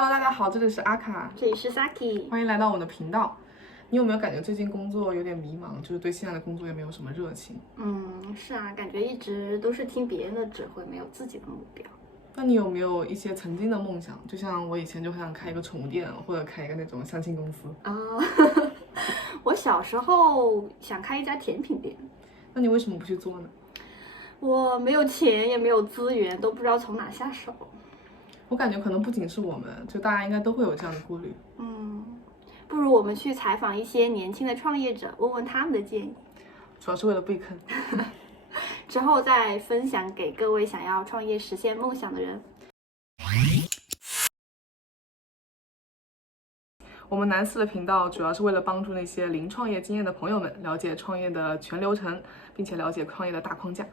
Hello， 大家好，这里是阿卡，这里是 Saki， 欢迎来到我们的频道。你有没有感觉最近工作有点迷茫，就是对现在的工作也没有什么热情？是啊，感觉一直都是听别人的指挥，没有自己的目标。那你有没有一些曾经的梦想？就像我以前就很想开一个宠物店，或者开一个那种相亲公司啊。我小时候想开一家甜品店。那你为什么不去做呢？我没有钱，也没有资源，都不知道从哪下手。我感觉可能不仅是我们，就大家应该都会有这样的顾虑。不如我们去采访一些年轻的创业者，问问他们的建议。主要是为了被坑。之后再分享给各位想要创业实现梦想的人。我们南四的频道主要是为了帮助那些零创业经验的朋友们了解创业的全流程，并且了解创业的大框架。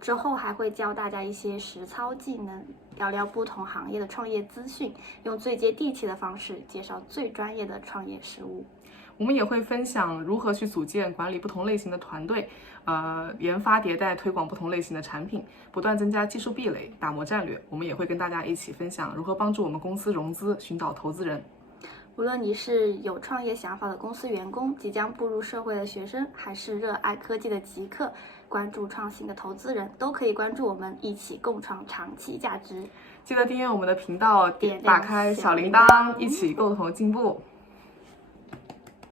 之后还会教大家一些实操技能，聊聊不同行业的创业资讯，用最接地气的方式介绍最专业的创业事务。我们也会分享如何去组建、管理不同类型的团队，研发、迭代、推广不同类型的产品，不断增加技术壁垒，打磨战略。我们也会跟大家一起分享如何帮助我们公司融资、寻找投资人。无论你是有创业想法的公司员工、即将步入社会的学生，还是热爱科技的极客、关注创新的投资人，都可以关注我们，一起共创长期价值。记得订阅我们的频道，点打开小铃铛，一起共同进步。